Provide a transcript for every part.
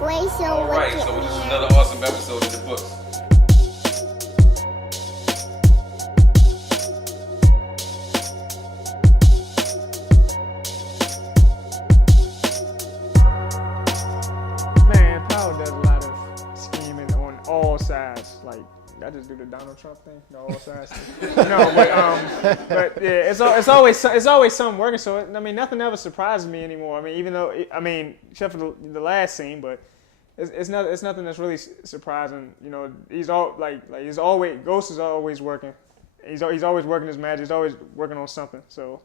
Alright, so this is another awesome episode of the books. Man, Power does a lot of scheming on all sides. Like, I just do the Donald Trump thing, the all sides thing. No, but yeah, it's always something working. So I mean, nothing ever surprises me anymore. I mean, even though except for the last scene, but it's nothing that's really surprising. You know, he's always Ghost is always working. He's always working his magic. He's always working on something. So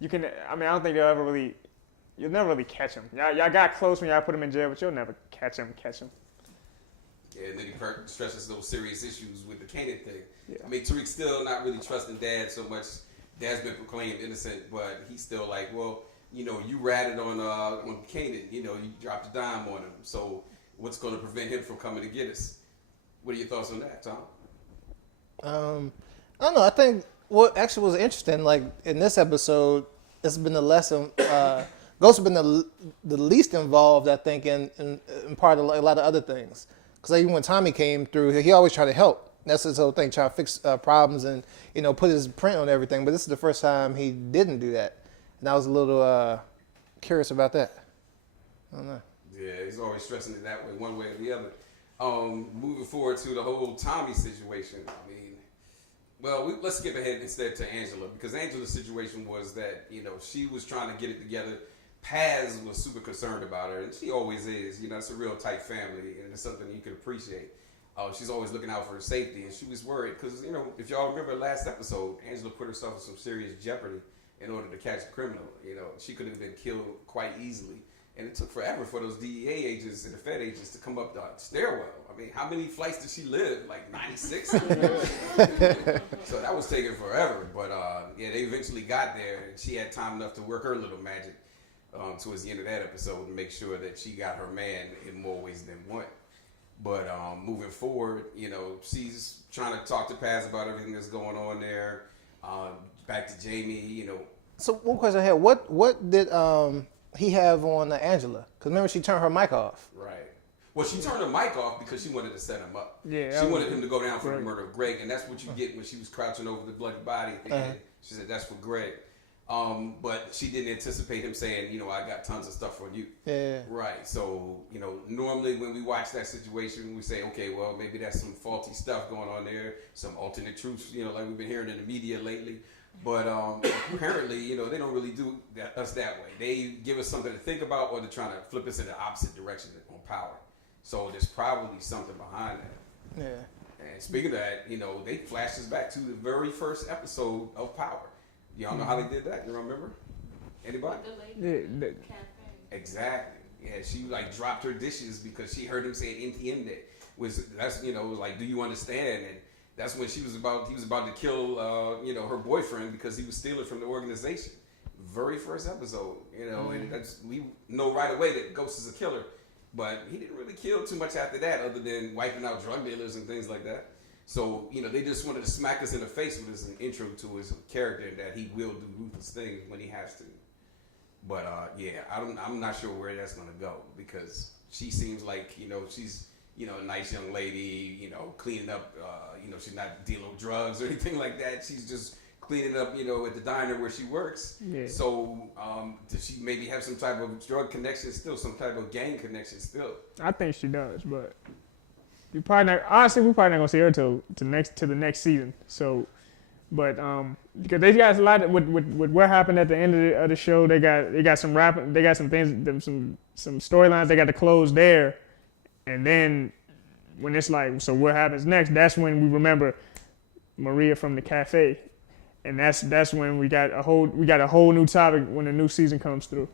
you can. I mean, I don't think you'll never really catch him. Y'all got close when y'all put him in jail, but you'll never catch him. Yeah, and then he stresses those serious issues with the Kanan thing. Yeah. I mean, Tariq's still not really trusting Dad so much. Dad's been proclaimed innocent, but he's still like, well, you know, you ratted on Kanan. You know, you dropped a dime on him. So what's going to prevent him from coming to get us? What are your thoughts on that, Tom? I don't know. I think what actually was interesting, like in this episode, it's been the lesson. Ghost has been the least involved, I think, in part of a lot of other things. Because even when Tommy came through, he always tried to help. That's his whole thing, trying to fix problems and, you know, put his print on everything. But this is the first time he didn't do that. And I was a little curious about that. I don't know. Yeah, he's always stressing it that way, one way or the other. Moving forward to the whole Tommy situation, I mean, well, let's skip ahead instead to Angela, because Angela's situation was that, you know, she was trying to get it together. Paz was super concerned about her, and she always is. You know, it's a real tight family, and it's something you can appreciate. She's always looking out for her safety, and she was worried because, you know, if y'all remember last episode, Angela put herself in some serious jeopardy in order to catch a criminal. You know, she could have been killed quite easily, and it took forever for those DEA agents and the Fed agents to come up the stairwell. I mean, how many flights did she live? Like 96? So that was taking forever, but yeah, they eventually got there, and she had time enough to work her little magic towards the end of that episode to make sure that she got her man in more ways than one. But moving forward, you know, she's trying to talk to Paz about everything that's going on there. Back to Jamie, you know. So one question I had, what did he have on Angela? Because remember, she turned her mic off. Right. Well, she turned her mic off because she wanted to set him up. Yeah. She wanted him to go down for the murder of Greg, and that's what you get when she was crouching over the bloody body at the end. She said, that's for Greg. But she didn't anticipate him saying, you know, I got tons of stuff on you. Yeah. Right. So, you know, normally when we watch that situation, we say, okay, well, maybe that's some faulty stuff going on there, some alternate truths, you know, like we've been hearing in the media lately. But apparently, you know, they don't really do us that way. They give us something to think about, or they're trying to flip us in the opposite direction on Power. So there's probably something behind that. Yeah. And speaking of that, you know, they flashed us back to the very first episode of Power. Y'all know how they did that? You remember? Anybody? Yeah. Exactly. Yeah, she like dropped her dishes because she heard him say "entiende," that's you know, it was like, do you understand? And that's when he was about to kill you know, her boyfriend because he was stealing from the organization. Very first episode, you know, and we know right away that Ghost is a killer, but he didn't really kill too much after that, other than wiping out drug dealers and things like that. So, you know, they just wanted to smack us in the face with this intro to his character that he will do ruthless things when he has to. But, yeah, I'm not sure where that's going to go because she seems like, you know, she's, you know, a nice young lady, you know, cleaning up, you know, she's not dealing with drugs or anything like that. She's just cleaning up, you know, at the diner where she works. Yeah. So, does she maybe have some type of drug connection still, some type of gang connection still? I think she does, but... we probably not gonna see her till the next season. So, but because they got a lot with what happened at the end of the show, they got some rapping, they got some things, some storylines they got to close there, and then when it's like, so what happens next? That's when we remember Maria from the cafe, and that's when we got a whole new topic when the new season comes through.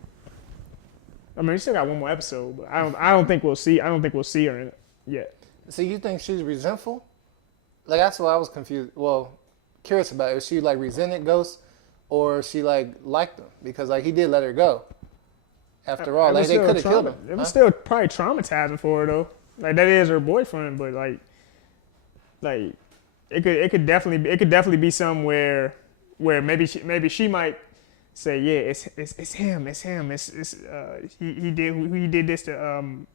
I mean, we still got one more episode, but I don't think we'll see her in it yet. So you think she's resentful? Like, that's what I was confused. Well, curious about. Is she like resented Ghost, or she like liked him because like he did let her go? After all, like they could have killed him. It was still probably traumatizing for her though. Like that is her boyfriend, but like it could definitely be somewhere where maybe she might say, yeah, it's him, he did this to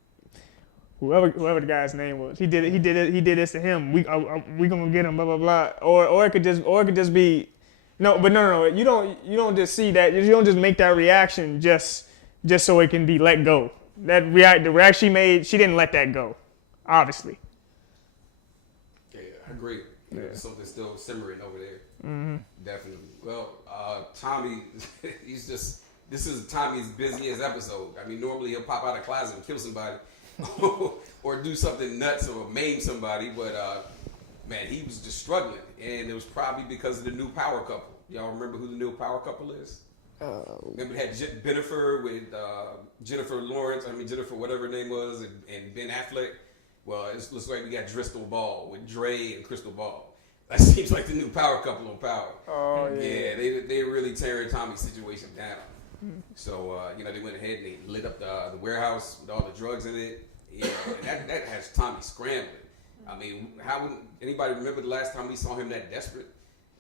whoever the guy's name was. He did this to him. We gonna get him. Blah blah blah. Or it could just be no. You don't just see that. You don't just make that reaction just so it can be let go. The reaction she made, she didn't let that go. Obviously. Yeah, I agree. Yeah. There's something still simmering over there. Mm-hmm. Definitely. Well, Tommy, this is Tommy's busiest episode. I mean, normally he'll pop out of the closet and kill somebody or do something nuts or maim somebody, but man, he was just struggling, and it was probably because of the new power couple. Y'all remember who the new power couple is? Remember they had Jennifer with Jennifer whatever her name was, and Ben Affleck. Well, it looks like we got Driscoll Ball with Dre and Crystal Ball. That seems like the new power couple on Power. Oh yeah. Yeah, they really tearing Tommy's situation down. So they went ahead and they lit up the warehouse with all the drugs in it. You know, and that has Tommy scrambling. I mean, how would anybody remember the last time we saw him that desperate?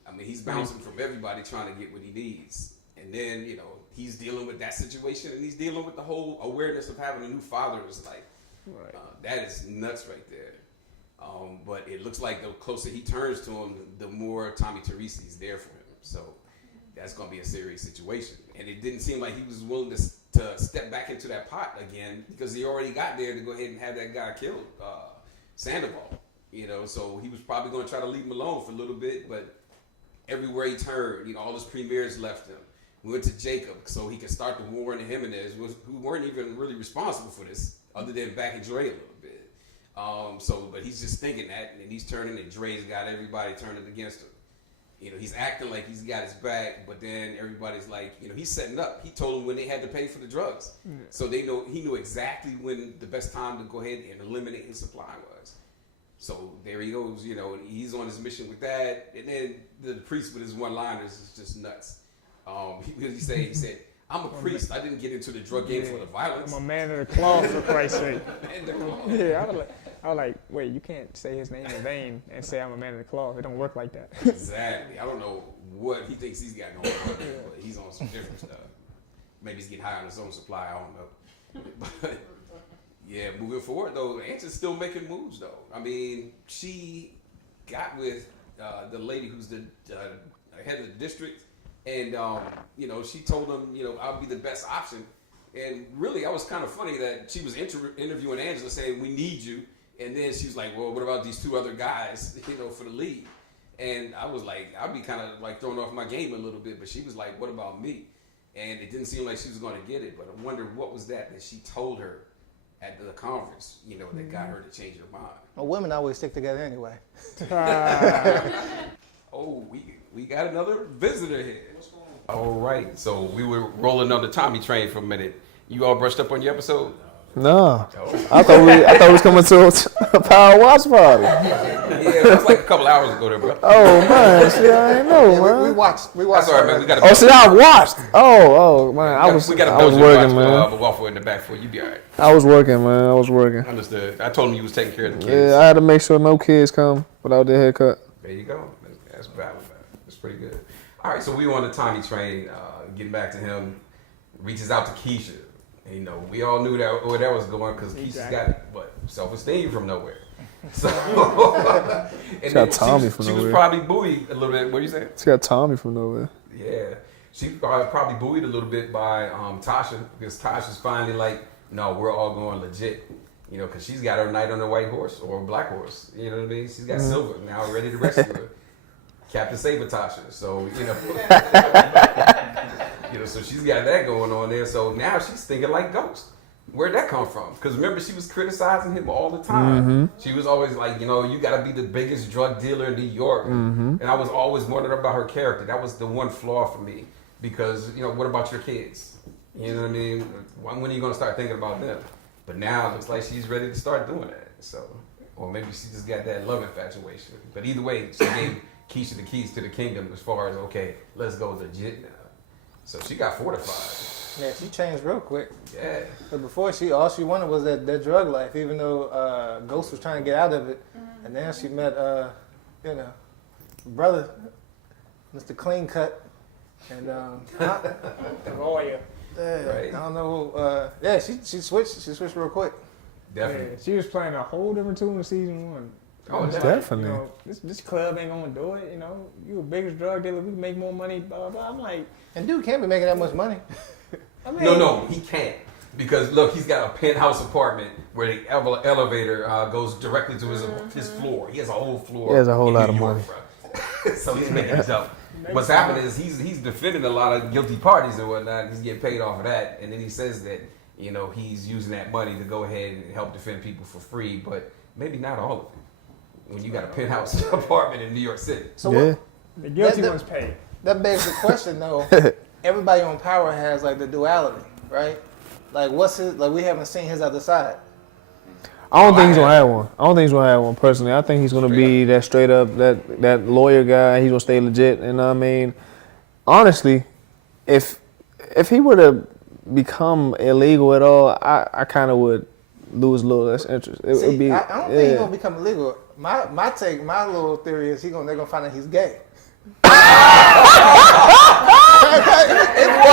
I mean, he's bouncing from everybody trying to get what he needs. And then, he's dealing with that situation, and he's dealing with the whole awareness of having a new father. It's like, that is nuts right there. But it looks like the closer he turns to him, the more Tommy Teresi's there for him. So that's going to be a serious situation. And it didn't seem like he was willing to step back into that pot again, because he already got there to go ahead and have that guy killed, Sandoval. So he was probably going to try to leave him alone for a little bit, but everywhere he turned, all his premiers left him. We went to Jacob so he could start the war in the Jimenez, who weren't even really responsible for this, other than backing Dre a little bit. But he's just thinking that, and he's turning, and Dre's got everybody turning against him. He's acting like he's got his back, but then everybody's like, he's setting up. He told them when they had to pay for the drugs. Yeah. So he knew exactly when the best time to go ahead and eliminate his supply was. So there he goes, and he's on his mission with that. And then the priest with his one-liners is just nuts. He said, I'm a priest. I didn't get into the drug game for the violence. I'm a man of the cloth, for Christ's sake. Yeah, I was like, wait, you can't say his name in vain and say I'm a man of the cloth. It don't work like that. Exactly. I don't know what he thinks he's got going on, but he's on some different stuff. Maybe he's getting high on his own supply. I don't know. But yeah, moving forward though, Angela's still making moves though. I mean, she got with the lady who's the head of the district. And, she told him, I'll be the best option. And really, I was kind of funny that she was interviewing Angela saying, we need you. And then she was like, well, what about these two other guys, for the lead? And I was like, I'd be kind of like thrown off my game a little bit. But she was like, what about me? And it didn't seem like she was going to get it. But I wondered what was that she told her at the conference, that got her to change her mind. Well, women always stick together anyway. Oh, we got another visitor here. What's going on? All right, so we were rolling on the Tommy train for a minute. You all brushed up on your episode? No, I thought we was coming to a POWERWatch party. Yeah, it was like a couple hours ago there, bro. Oh man, see, I ain't know, man. We watched. That's all right, man. We got. Oh, see, I watched. Oh, man, I was working, man. Waffle in the back for you. Be all right. I was working, man. I was working. Understood. I told him you was taking care of the kids. Yeah, I had to make sure no kids come without their haircut. There you go. That's valid. That's pretty good. All right, so we on the Tommy train. Getting back to him, reaches out to Keisha. And, we all knew where that was going because Keisha's got self-esteem from nowhere. So, and got Tommy from nowhere. She was probably buoyed a little bit. What do you say? She got Tommy from nowhere. Yeah, she probably buoyed a little bit by Tasha because Tasha's finally like, no, we're all going legit. Because she's got her knight on a white horse or a black horse. You know what I mean? She's got silver now, ready to rescue her. Captain Saber Tasha. So so she's got that going on there. So now she's thinking like Ghost. Where'd that come from? Because remember, she was criticizing him all the time. Mm-hmm. She was always like, you got to be the biggest drug dealer in New York. Mm-hmm. And I was always wondering about her character. That was the one flaw for me. Because, what about your kids? You know what I mean? When are you going to start thinking about them? But now it looks like she's ready to start doing that. So, or maybe she just got that love infatuation. But either way, she gave Keisha the keys to the kingdom as far as, okay, let's go legit now. So she got fortified. Yeah, she changed real quick. Yeah. But before all she wanted was that drug life, even though Ghost was trying to get out of it. Mm-hmm. And then she met, brother, Mr. Clean Cut. And, lawyer. Right. I don't know. She switched real quick. Definitely. Yeah, she was playing a whole different tune in season 1. Oh, definitely. You know, this club ain't gonna do it. You know, you a biggest drug dealer. We can make more money. Blah blah blah. I'm like, And dude can't be making that much money. I mean, No, he can't. Because look, he's got a penthouse apartment where the elevator goes directly to his floor. He has a whole floor. He has a whole in lot New of York, money. bro. So he's making it up. What's happening is he's defending a lot of guilty parties and whatnot. He's getting paid off of that, and then he says that he's using that money to go ahead and help defend people for free, but maybe not all of it. When you got a penthouse apartment in New York City. So Yeah. what, the guilty that- ones pay. that begs the question though. Everybody on Power has like the duality, right? Like what's his? Like we haven't seen his other side. I don't think he's gonna have one. I don't think he's gonna have one personally. I think he's gonna be that straight up that lawyer guy. He's gonna stay legit. And I mean, honestly, if he were to become illegal at all, I kind of would lose a little less interest. It See, would be. I don't think he's gonna become illegal. My little theory is they're gonna find out he's gay.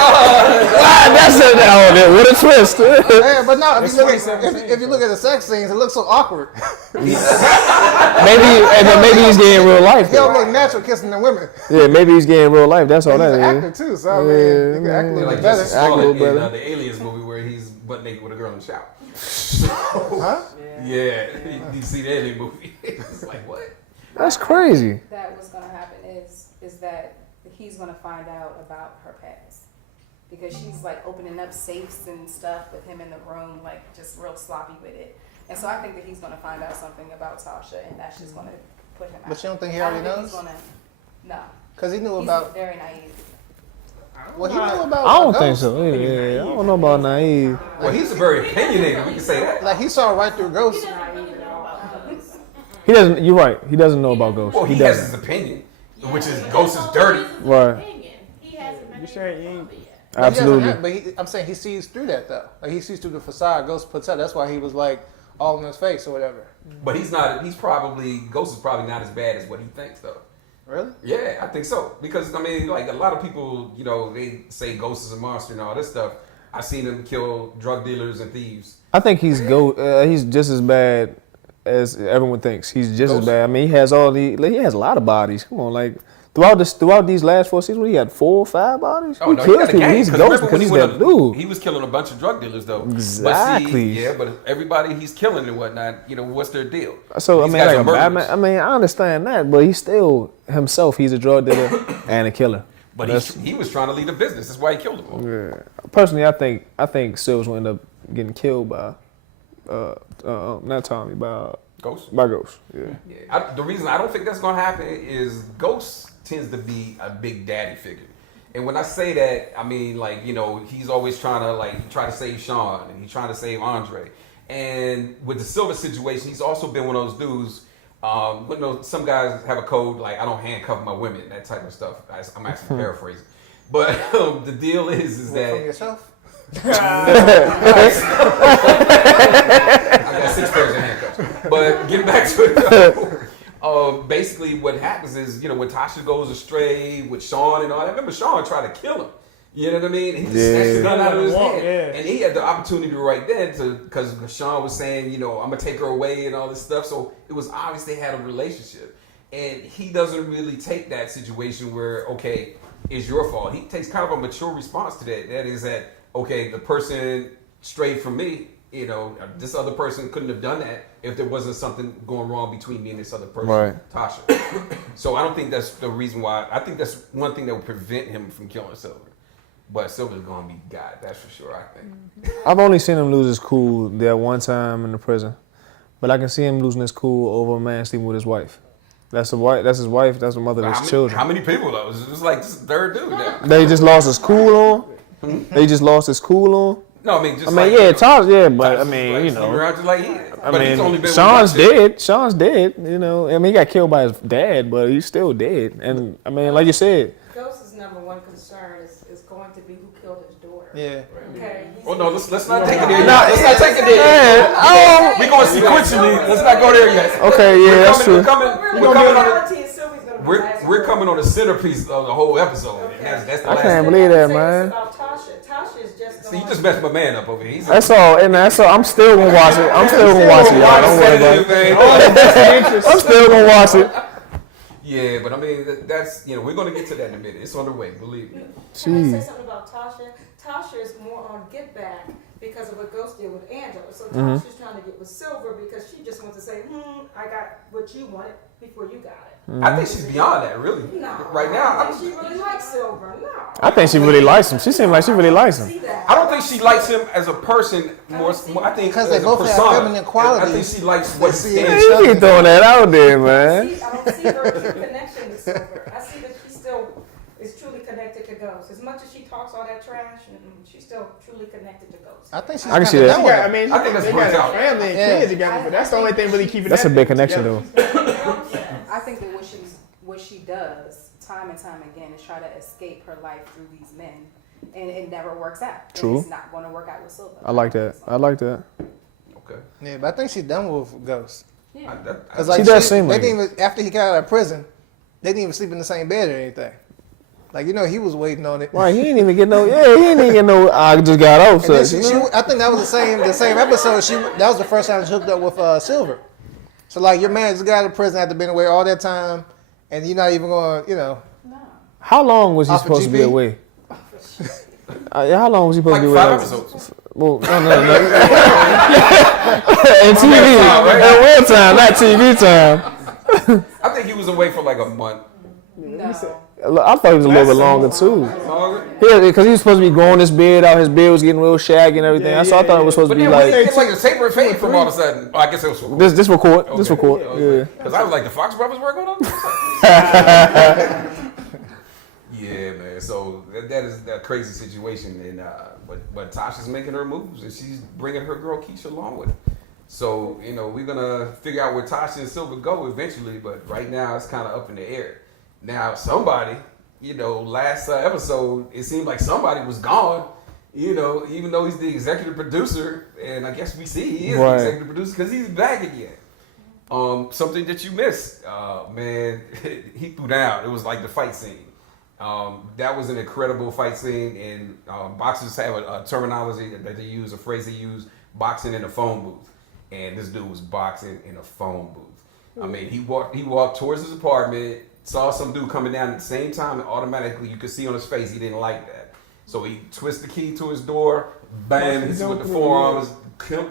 That's it. Oh, what a twist. Yeah, but no, It's if you, look 2017, if you look at the sex scenes, it looks so awkward. maybe he's getting real life. He don't look natural kissing the women. Yeah, maybe he's getting real life. That's all He's that an is. actor too, so I mean, he can act a little Like bit better. Justice Smollett in brother. the Aliens movie where he's butt naked with a girl in the shower. Huh? Yeah, you see the Alien movie. It's like, what? That's crazy. That what's gonna happen is that he's gonna find out about her past because she's like opening up safes and stuff with him in the room, like just real sloppy with it. And so I think that he's gonna find out something about Tasha, and that's just gonna put him out. But you don't think he I already think knows? He's gonna, no. Because he knew He's about. very naive. Well, he knew about. I don't think Ghost. so. Yeah, I don't know about naive. Well, he's a very opinionated. We can say that. Like he saw right through Ghost. He doesn't. You're right. He doesn't know about ghosts. Well, he has his opinion, which is Ghost is dirty. Right. You say he ain't. Absolutely. But I'm saying he sees through that though. Like he sees through the facade Ghost puts up. That's why he was like all in his face or whatever. But he's not. He's probably Ghost is probably not as bad as what he thinks, though. Really? Yeah, I think so. Because I mean, like a lot of people, they say Ghost is a monster and all this stuff. I've seen him kill drug dealers and thieves. I think he's just as bad as everyone thinks. He's just as Ghost? bad. I mean, he has a lot of bodies. Come on, like throughout these last 4 seasons, he had 4 or 5 bodies. Oh, He no, he kills got a people. gang. He's 'Cause ghost remember because when he's he that went dude. He was killing a bunch of drug dealers, though. Exactly. But everybody he's killing and whatnot, what's their deal? So These I mean, guys like are a murderers. Batman. I mean, I understand that, but he's still himself. He's a drug dealer and a killer. But he was trying to lead a business. That's why he killed them all. Yeah. Personally, I think Sills will end up getting killed by not Tommy, by Ghost. Ghost. Yeah. Yeah. The reason I don't think that's gonna happen is Ghost tends to be a big daddy figure. And when I say that, I mean he's always trying to save Sean and he's trying to save Andre. And with the Silver situation, he's also been one of those dudes. Some guys have a code like I don't handcuff my women, that type of stuff. I'm actually paraphrasing, but the deal is From that yourself? I got 6 pairs of handcuffs. But getting back to it, basically what happens is, when Tasha goes astray with Sean and all that, I remember Sean tried to kill him. You know what I mean? He just snatched the gun out of his hand. Yeah. And he had the opportunity right then because Sean was saying, I'm going to take her away and all this stuff. So it was obvious they had a relationship. And he doesn't really take that situation where, okay, it's your fault. He takes kind of a mature response to that. That is that, okay, the person strayed from me. This other person couldn't have done that if there wasn't something going wrong between me and this other person, Right. Tasha. So I don't think that's the reason why. I think that's one thing that would prevent him from killing Silver. But Silver's going to be God, that's for sure, I think. I've only seen him lose his cool that one time in the prison, but I can see him losing his cool over a man sleeping with his wife. That's his wife. That's the mother of his children. How many people, though? It's like this third dude now. They just lost his cool on. They just lost his cool on. No, I mean, just Tosh, yeah, but I Tasha's mean, like, sleeping around just like he is. I But he's only mean, been Sean's with one chick. dead. Sean's dead. I mean, he got killed by his dad, but he's still dead. And I mean, like you said, Ghost's number one concern is going to be who killed his daughter. Yeah. Okay. Oh no, let's not take it there. Let's not take it there. oh, We're going sequentially. Let's not go there yet. okay, yeah, that's true. We're coming on Reality is Sylvie's gonna be the last we're word. coming on the centerpiece of the whole episode. And that's the I last can't one. believe that, Say this man. about Tasha. Tasha is just See, you just messed my man up over here. He's That's all, and that's all. I'm still gonna watch it. I'm still gonna watch it, y'all. Don't worry about it. I'm still gonna watch it. Yeah, but I mean, that's, we're going to get to that in a minute. It's on the way, believe me. Can I say Jeez. something about Tasha? Tasha is more on get back because of what Ghost did with Angela. So Mm-hmm. Tasha's trying to get with Silver because she just wants to say, I got what you wanted before you got it. I think she's beyond that, really. No. Right now, I think she really likes Silver. No. I think she really likes him. She seemed like she really likes him. See that. I don't think she likes him as a person more. I think Because they as a both have persona. feminine qualities. I think she likes what he see it. stands. You keep throwing that out there, man. I don't see her true connection with Silver. I see that she still is truly connected to Ghost. As much as she talks all that trash, she's still truly connected to Ghost. I think she's I can see kinda that. done She with got, I him. mean, I think that's they worked got out. a family and Yeah. kids together, but that's the only thing really keeping That's a that big connection, together. though. I think that what she does time and time again is try to escape her life through these men, and it never works out. And True. It's not going to work out with Silver. I like that. I like that. Okay. Yeah, but I think she's done with Ghost. Yeah. Cause like She does seem they like didn't even, after he got out of prison, they didn't even sleep in the same bed or anything. Like he was waiting on it. Right, he didn't even get no. Yeah, he didn't even get no. I just got off. And then So, you know? I think that was the same episode. That was the first time she hooked up with Silver. So like your man just got out of prison after being away all that time, and you're not even going, No. How long was he Off of supposed to be GB? away? How long was he supposed Like to be away? 5 episodes. Well, no. In TV, in real time, not TV time. I think he was away for like a month. No. I thought he was a little bit longer too. Longer. Yeah, because he was supposed to be growing his beard out. It was getting real shaggy and everything. Yeah, So I thought it was supposed But to be then when he like get like a taper fade from all of a sudden. Oh, I guess it was. this record. Okay. This record. Yeah. Because I was like, the Fox brothers were going on? Yeah, man. So that is a crazy situation. And but Tasha's making her moves, and she's bringing her girl Keisha along with her. So, we're going to figure out where Tasha and Silver go eventually. But right now, it's kind of up in the air. Now, somebody, last episode, it seemed like somebody was gone. Even though he's the executive producer, and I guess we see he is Right. the executive producer because he's back again. Something that you missed, man, he threw down. It was like the fight scene. That was an incredible fight scene, and boxers have a terminology that they use, a phrase they use, boxing in a phone booth. And this dude was boxing in a phone booth. I mean, he walked towards his apartment, saw some dude coming down at the same time, and automatically you could see on his face he didn't like that. So he twists the key to his door, bam, hits him with the forearms,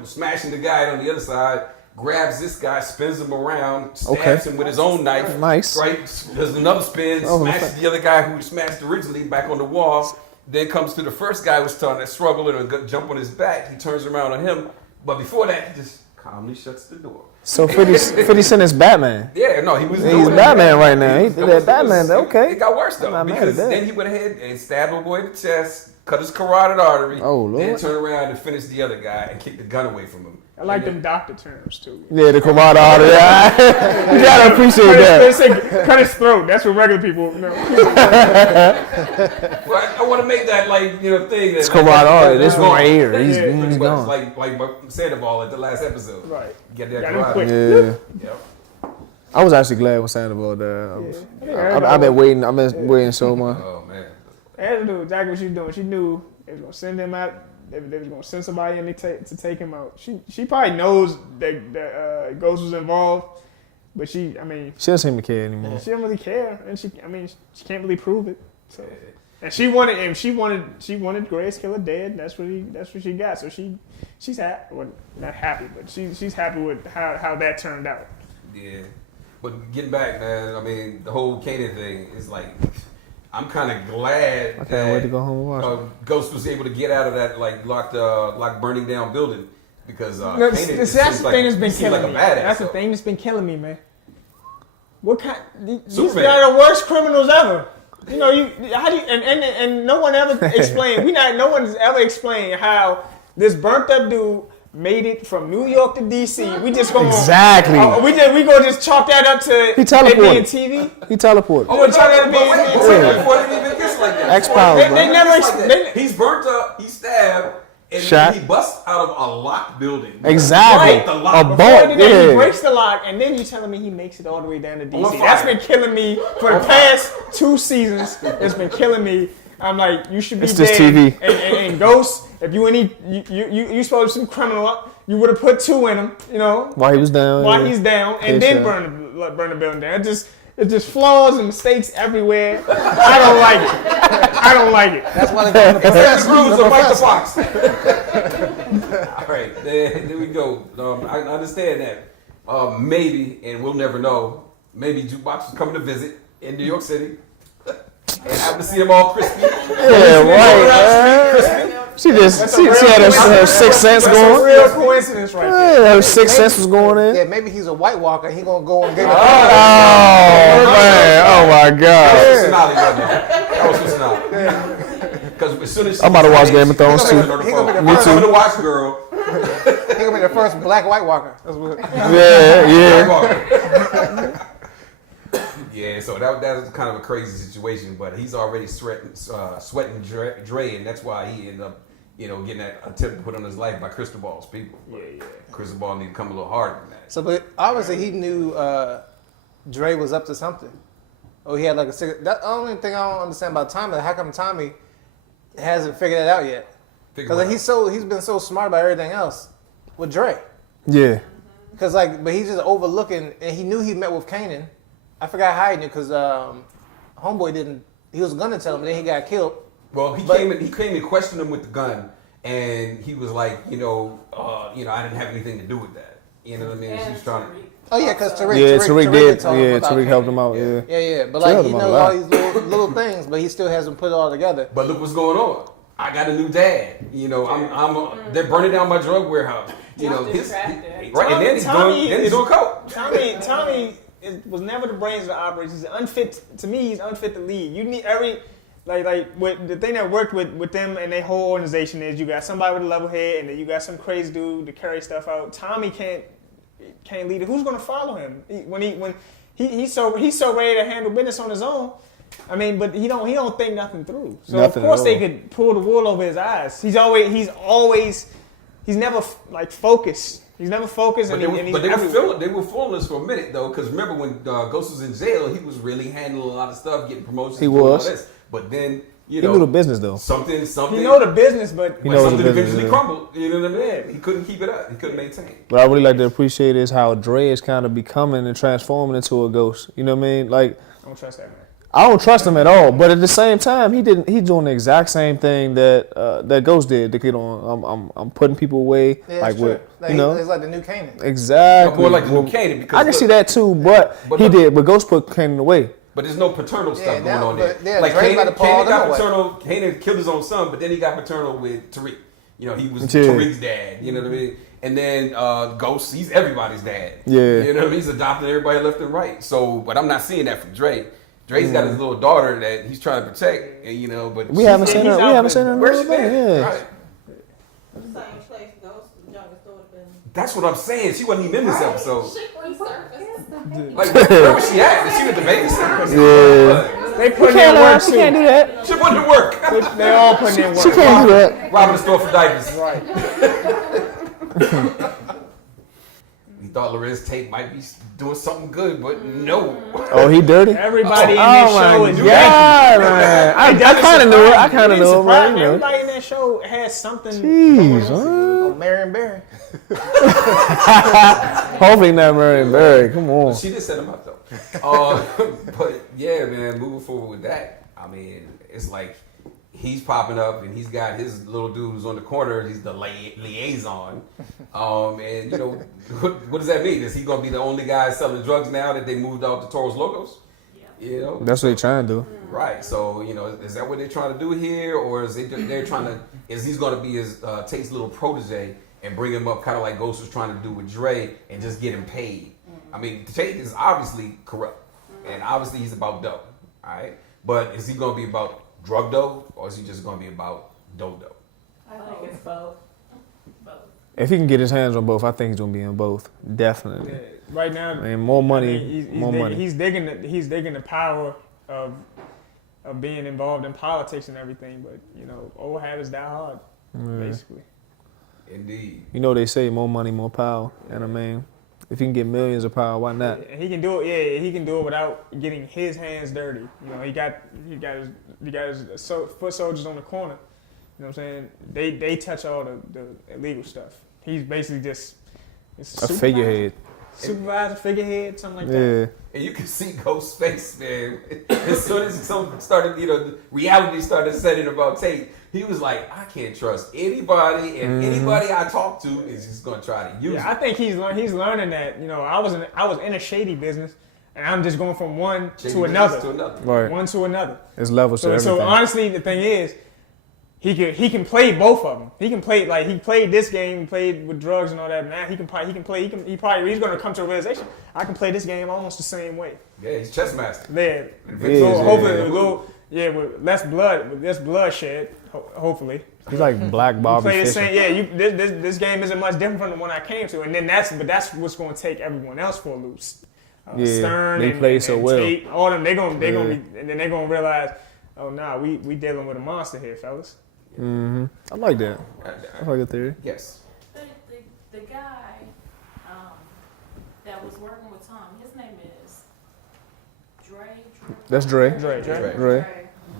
smashing the guy on the other side, grabs this guy, spins him around, stabs him with his own knife. Nice. Right? Does another spin, smashes the other guy who he smashed originally back on the wall. Then comes to the first guy who's starting to struggle and jump on his back. He turns around on him. But before that, he just calmly shuts the door. So 50 Cent is Batman. Yeah, no, he was He's doing Batman it. right now. He did that Batman. Okay. It got worse though, I'm not mad at because that. then he went ahead and stabbed a boy in the chest, cut his carotid artery, Oh, Lord. then turned around and finished the other guy and kicked the gun away from him. I like them doctor terms too. Yeah, the karate artery. You gotta appreciate They that. say cut his throat. That's what regular people know. Well, I want to make that thing. It's karate artery. This one right here. He's It's gone. like Sandoval at the last episode. Right. Get that Got him karate. quick. Yeah. Yep. I was actually glad when Sandoval died. Yeah. I've been waiting. I've been waiting so much. Oh man. Angela knew exactly what she was doing. She knew they was gonna send him out. They was gonna send somebody in to take him out. She probably knows that Ghost was involved, but she She doesn't seem to care anymore. she don't really care, and she can't really prove it. So, and she wanted Grace Killer dead. That's what she got. So she's happy. Well, not happy, but she's happy with how that turned out. Yeah. But getting back, man, I mean, the whole Kanan thing is like, I'm kind of glad I can't wait to go home and watch it. Ghost was able to get out of that locked burning down building because No, Kanan that's just the seems thing that's been he seems killing like me. a badass. That's the though. thing that's been killing me, man. What kind? These Superman. are the worst criminals ever. And no one ever explained. No one's ever explained how this burnt up dude made it from New York to DC. We just gonna Exactly. we gonna just chalk that up to He it teleported. being TV. He teleported. Oh, but trying to be- before it even gets like that. X-Files, bro. They never It's like that. He's burnt up. He's stabbed. And Shot. he busts out of a locked building. Exactly. Right, the lock. A Before bolt. he did that, he Yeah. breaks the lock, and then you telling me he makes it all the way down to On DC. fire. That's been killing me for the past 2 seasons. It's been killing me. I'm like, you should be It's dead. just TV. And Ghost, if you supposed to be some criminal up, you would have put 2 in him, you know, While he was down. while yeah. he's down, and Yeah, then sure. burn the building down. It's just flaws and mistakes everywhere. I don't like it. I don't like it. That's why they go to the That's professor. rules The of Mike the professor. Fox. All right, there we go. I understand that. Maybe, and we'll never know, maybe Jukebox was coming to visit in New York City and happened to see them all crispy. Yeah, right. She had her sixth sense That's a going. real coincidence right there. Yeah, her sixth sense was going in. Yeah, maybe he's a White Walker. He gonna go and get it. Oh man! Oh my God! That was Cincinnati. Because as soon as I'm about to watch Game of Thrones too. He gonna be the Me first. too. To watch girl. He gonna be the first Black White Walker. That's what. Yeah. Yeah, so that was kind of a crazy situation, but he's already sweating Dre, and that's why he ended up, getting that attempt put on his life by Cristobal's people. Yeah. Cristobal need to come a little harder than that. So, but obviously he knew Dre was up to something. Oh, he had like a cigarette. That's the only thing I don't understand about Tommy. How come Tommy hasn't figured that out yet? Because he's been so smart about everything else with Dre. Yeah. Because but he's just overlooking, and he knew he met with Kanan. I forgot how he knew because homeboy didn't. He was gonna tell him, then he got killed. Well, he came and questioned him with the gun, and he was like, I didn't have anything to do with that. You know what I mean? She was trying to. Oh yeah, because Tariq. Yeah, Tariq did. told him Yeah, about Tariq Kanan. helped him out. Yeah. Yeah. But Tariq he helped him out knows a lot. all these little things, but he still hasn't put it all together. But look what's going on. I got a new dad. They're burning down my drug warehouse. Right, and then he's doing coke. Tommy was never the brains of the operation. He's unfit. To me, he's unfit to lead. You need the thing that worked with them and their whole organization is you got somebody with a level head, and then you got some crazy dude to carry stuff out. Tommy can't lead it. Who's going to follow him when he's so ready to handle business on his own? I mean, but he don't think nothing through. So Nothing of course at they all. could pull the wool over his eyes. He's never focused. He's never focused. But they were fooling us for a minute though, because remember when Ghost was in jail, he was really handling a lot of stuff, getting promotions. He doing all was. this. But then He knew the business though. something. he know the business, but He knows the something business, eventually yeah. crumbled. You know what I mean? He couldn't keep it up. He couldn't maintain. What I really like to appreciate is how Dre is kind of becoming and transforming into a ghost. You know what I mean? Like, I don't trust that man. I don't trust him at all. But at the same time, he's doing the exact same thing that Ghost did. The kid I'm putting people away. Yeah, like it's true. with, He's like the new Kanan. Exactly. More like the new Kanan, because I can see that too, but he look- did. But Ghost put Kanan away. But there's no paternal stuff going now- on there. but, yeah, Like Dre's about to pull all Kanan them got away. paternal. Kanan killed his own son, but then he got paternal with Tariq. He was Yeah. Tariq's dad. You know what I mean? And then Ghost, he's everybody's dad. Yeah. You know what I mean? He's adopting everybody left and right. So, but I'm not seeing that from Dre. Dre's got his little daughter that he's trying to protect, and but We haven't seen her. We haven't seen her in a Where's little she bit. been? Yeah. Right. Same place Ghost, the youngest daughter, been. That's what I'm saying. She wasn't even in this episode. She resurfaced. Like, where was she at? She was the babysitter. Yeah. They put in work She too. can't do that. She went to work. They all put in work. She can't do that. Robbing the store for diapers. Right. We thought Lorenz Tate might be doing something good, but no. Oh, he dirty. Everybody in Oh that show my is God, man! I kind of knew it. I kind of knew it, man. You know. Everybody in that show has something. Jeez, huh? Oh, Marion Barry. Hopefully not Marion Barry. Come on. She did set him up though. But yeah, man, moving forward with that, I mean, it's like he's popping up and he's got his little dude who's on the corner. He's the liaison. And what does that mean? Is he going to be the only guy selling drugs now that they moved out to Toro's Logos? Yeah. That's what they're trying to do. Right. So, is that what they're trying to do here? Or is they're trying to, is he's going to be his Tate's little protege and bring him up kind of like Ghost was trying to do with Dre and just get him paid? I mean, Tate is obviously corrupt and obviously he's about dough. All right. But is he going to be about drug dough or is he just going to be about dough? I think it's both. If he can get his hands on both, I think he's gonna be in both. Definitely. Right now, And more money, He's digging the power of being involved in politics and everything. But old habits die hard, basically. Indeed. You know they say more money, more power. And I mean, If he can get millions of power, why not? And he can do it. Yeah, he can do it without getting his hands dirty. You know, he got his foot soldiers on the corner. You know what I'm saying? They touch all the illegal stuff. He's basically just A figurehead. supervisor, figurehead, something like that. Yeah. And you can see Ghost's face, man. As soon as something started, the reality started setting about Tate, he was like, I can't trust anybody, and anybody I talk to is just gonna try to use Yeah, I it. think he's learning that. You know, I was in a shady business, and I'm just going from one Shady to business another, Right. one to another. It's levels to So, everything. so honestly, the thing is, he can play both of them. He can play like he played this game, played with drugs and all that. Now he's gonna come to a realization. I can play this game almost the same way. Yeah, he's chess master. Yeah, is, so hopefully yeah. with less bloodshed. Hopefully, He's like Black you Bobby play the Fischer. same. Yeah, this game isn't much different from the one I came to, and then that's what's going to take everyone else for a loop. Yeah, Stern they and, play and, so and well. Tate, all them, they're gonna Yeah. be, and then they're gonna realize, oh nah, we dealing with a monster here, fellas. I like that. I like the theory. Yes. The guy that was working with Tom, his name is Dre. That's Dre. Dre. Dre.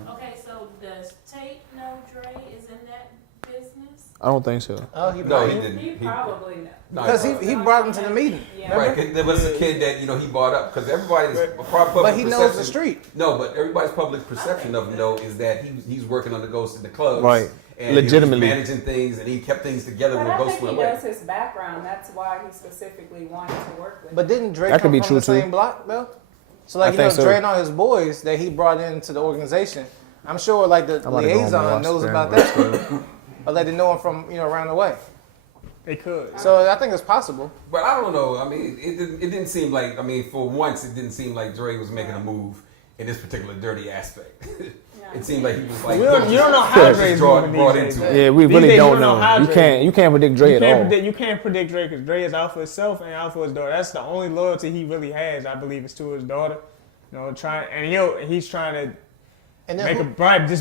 Okay, so does Tate know Dre is in that business? I don't think so. Oh, he No, he probably didn't. He probably knows. No, because probably- he brought him to the meeting. Yeah. Right, 'cause there was a kid that he brought up because everybody's public But he knows perception- the street. No, but everybody's public perception of him though is that he's working on the Ghost in the clubs, Right. And Legitimately. he was managing things and he kept things together But when I Ghost think he went away. knows his background. That's why he specifically wanted to work with But him. didn't Dre That could come be from true, the too. same block though? So I like think so. Dre and all his boys that he brought into the organization. I'm sure like the I'm about to go home and liaison watch knows them, about but- that, or like they know him from around the way. They could. So I think it's possible. But I don't know. I mean, it didn't seem like. I mean, for once, it didn't seem like Dre was making a move in this particular dirty aspect. It seemed like he was like. You don't know how just Dre's brought moving these into days. it. Yeah, we These really days you don't don't know know. how You Dre- can't predict Dre at all. You can't predict Dre because Dre is out for himself and out for his daughter. That's the only loyalty he really has, I believe, is to his daughter. You know, he's trying to And then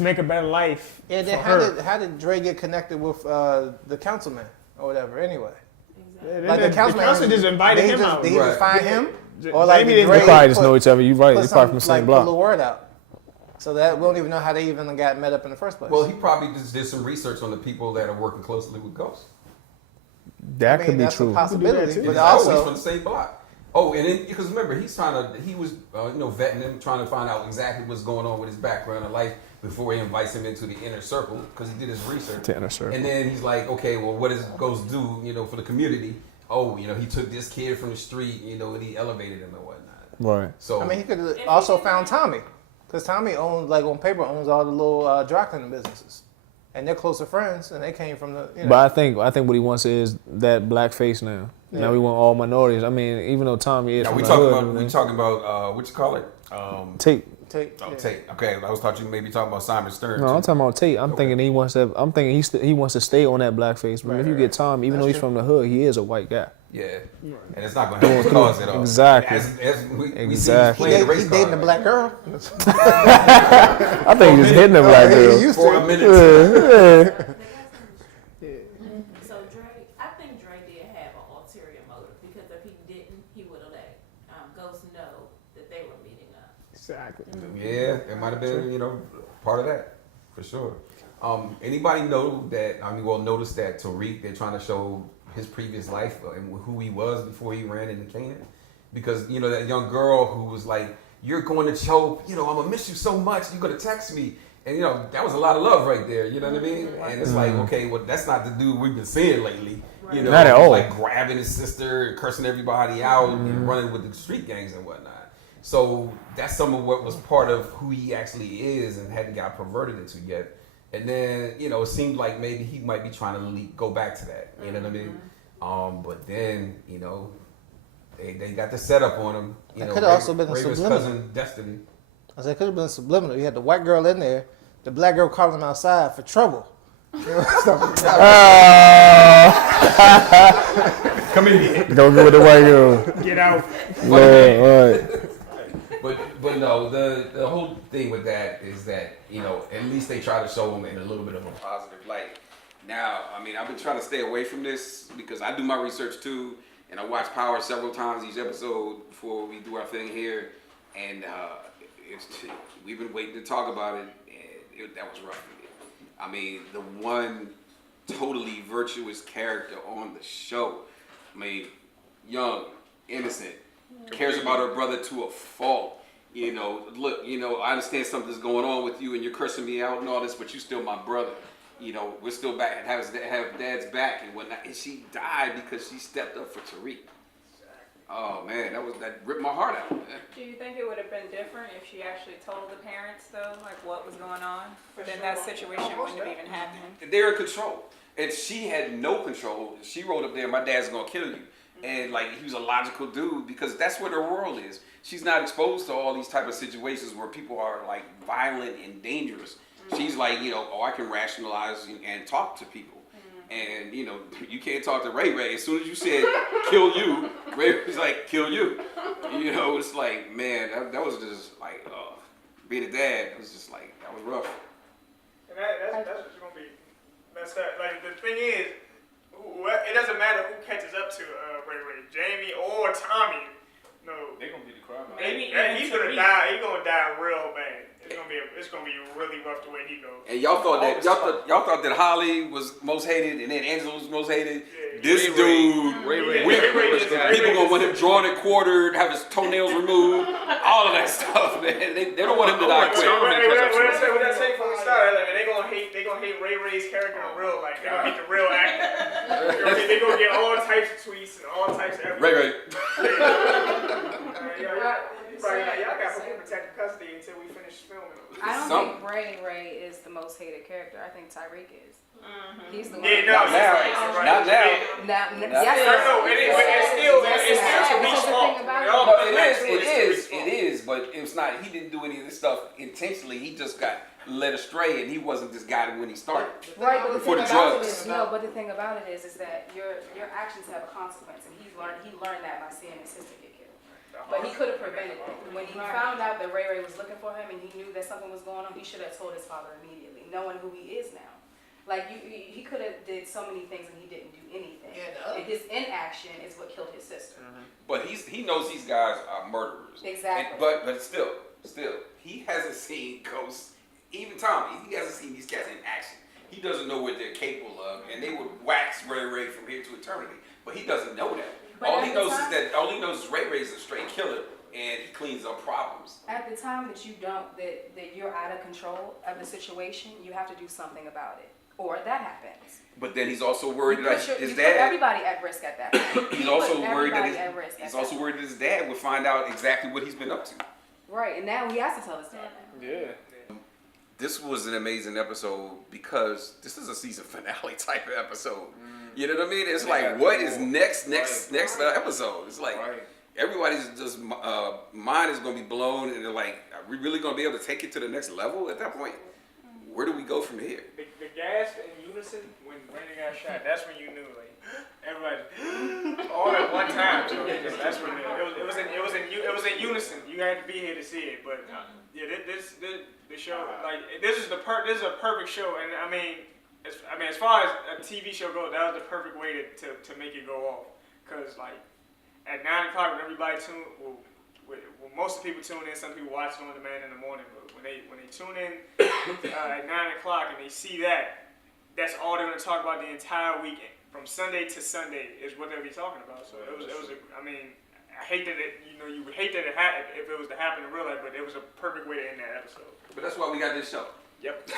make a better life. yeah, then for her. how did Dre get connected with the councilman or whatever? Anyway, Yeah, like the councilman just invited did he him just, out. Did he just Right. find him? J- Or like Jamie did didn't- Dre They probably just put- know each other. You're right. put They're probably from the some, same Put a block. little word out. So that we don't even know how they even got met up in the first place. Well, he probably just did some research on the people that are working closely with Ghost. That I mean, could be that's true. a possibility. too. But He's also, always from the same block. Oh, and then because remember, he was vetting him, trying to find out exactly what's going on with his background and life before he invites him into the inner circle because he did his research. To inner circle. And then he's like, okay, well, what does Ghost do, for the community? Oh, he took this kid from the street, and he elevated him and whatnot. Right. So I mean, he could have also found Tommy, because Tommy owns, like on paper, owns all the little dry cleaning businesses, and they're closer friends, and they came from the. But I think what he wants is that black face now. Yeah. Now we want all minorities. I mean, even though Tommy is now from we the talking hood, about and everything. what you call it? Tate. Take, Oh, yeah. Tate. Okay, I was thought you maybe talking about Simon Stern. No, too. I'm talking about Tate. I'm thinking he wants to. I'm thinking he wants to stay on that black face. But Right, if you right, get Tommy, even That's though he's true. from the hood, he is a white guy. Yeah, and it's not going to help his cause at all. Exactly. As we Exactly. see, He, he's playing the race he dating a card black girl. I think he's just hitting a black he girl. used for to. a minute. So Dre, I think Dre did have an ulterior motive because if he didn't, he would have let Ghost know that they were meeting up. Exactly. Yeah, it might have been, part of that, for sure. Anybody notice that Tariq, they're trying to show his previous life and who he was before he ran into Canaan? Because, that young girl who was like, you're going to choke, I'm going to miss you so much, you're going to text me. And, that was a lot of love right there, you know what I mean? And it's like, okay, well, that's not the dude we've been seeing lately. Not at all. Like grabbing his sister, cursing everybody out, and running with the street gangs and whatnot. So that's some of what was part of who he actually is and hadn't got perverted into yet. And then, it seemed like maybe he might be trying to go back to that. You know what I mean? But then, they got the setup on him. It could've also been a Raven's subliminal. cousin Destiny. I said it could have been subliminal. You had the white girl in there, the black girl calling him outside for trouble. Come in here. Don't go with the white girl. Get out. Right. But no, the whole thing with that is that, at least they try to show him in a little bit of a positive light. Now, I mean, I've been trying to stay away from this because I do my research too. and I watched Power several times each episode before we do our thing here, and we've been waiting to talk about it, and that was rough for me. I mean, the one totally virtuous character on the show. I mean, young, innocent, cares about her brother to a fault. You know, look, you know, I understand something's going on with you and you're cursing me out and all this, but you're still my brother. You know, we're still back and have dad's back and whatnot. And she died because she stepped up for Tariq. Oh man, that ripped my heart out, man. Do you think it would have been different if she actually told the parents though, like what was going on? Then that situation wouldn't have even happened. They're in control. And she had no control. She wrote up there, my dad's gonna kill you. And like, he was a logical dude because that's what her world is. She's not exposed to all these type of situations where people are like violent and dangerous. She's like, you know, I can rationalize and talk to people. And you know, you can't talk to Ray Ray. As soon as you said kill you, Ray Ray's like kill you. You know, it's like, man, that was just like, being a dad, it was just like, that was rough. And that's what's gonna be messed up. Like the thing is, it doesn't matter who catches up to Ray Ray, Jamie or Tommy. No, They're gonna be the crime. he's gonna die. He's gonna die real bad. It's gonna be really rough the way he goes. And y'all thought that Holly was most hated, and then Angela was most hated. This dude, people gonna want him drawn and quartered, have his toenails removed, all of that stuff, man. They don't want him to die quick. What I say from the start, like, they gonna hate Ray Ray's character in real life. They gonna hate the real actor. They gonna get all types of tweets and all types of everything. Y'all got some protective custody until we finish filming. I don't think Ray is the most hated character. I think Tyreek is. He's the one. Not now. Not now. It is, but it was not. He didn't do any of this stuff intentionally. He just got led astray, and he wasn't this guy when he started. Right, but before the drugs. drugs. But the thing about it is that your actions have a consequence, and he learned that by seeing his sister get killed. But he could have prevented it. When he found out that Ray Ray was looking for him, and he knew that something was going on, he should have told his father immediately, knowing who he is now. Like, he could have did so many things and he didn't do anything. And his inaction is what killed his sister. But he knows these guys are murderers. Exactly. But still, he hasn't seen ghosts. Even Tommy, he hasn't seen these cats in action. He doesn't know what they're capable of, and they would wax Ray Ray from here to eternity. But he doesn't know that. But all he knows is Ray Ray's a straight killer, and he cleans up problems. At the time that you're out of control of the situation, you have to do something about it. Or that happens. But then he's also worried that his put dad. Everybody at risk at that point. He's also worried that his dad would find out exactly what he's been up to. Right, and now he has to tell his dad. Yeah. This was an amazing episode because this is a season finale type of episode. You know what I mean? It's like, what is next episode? It's like everybody's just mind is gonna be blown, and they're like, are we really gonna be able to take it to the next level at that point? Where do we go from here? The gasp in unison when Randy got shot. That's when you knew, like, everybody all at one time. So that's when it was in unison. You had to be here to see it. But the show, like, this is a perfect show. And I mean, as far as a TV show goes, that was the perfect way to make it go off. Cause like at 9 o'clock when everybody most people tune in. Some people watch it on demand in the morning, but when they tune in at 9 o'clock and they see that's all they're gonna talk about the entire weekend, from Sunday to Sunday, is what they'll be talking about. So it was. I mean, I hate that you would hate that it happened if it was to happen in real life, but it was a perfect way to end that episode. But that's why we got this show. Yep.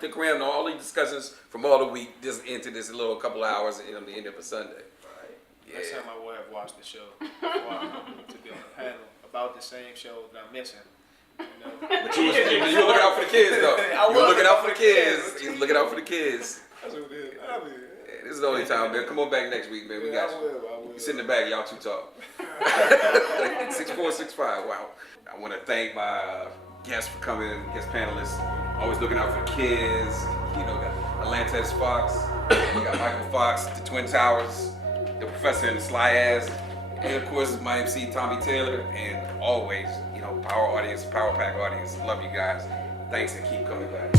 to cram all these discussions from all the week just into this little couple hours on the end of a Sunday. Right. Yeah. Next time I will have watched the show to be on the panel about the same show that I'm missing. You know? But you were looking out for the kids, though. You were looking out for the kids. You were looking out for the kids. That's what it is. Yeah, this is the only time, man. Come on back next week, man. We got you. I will. You sit in the back, y'all two talk. 6465. Wow. I want to thank my guests for coming, guest panelists. Always looking out for the kids. You know, got Alantez Fox. We got Mykal Fox, the Twin Towers, the Professor and the Sly Ass. And of course, my MC, Tommy Taylor. And always, Power audience, Power Pack audience. Love you guys. Thanks and keep coming back.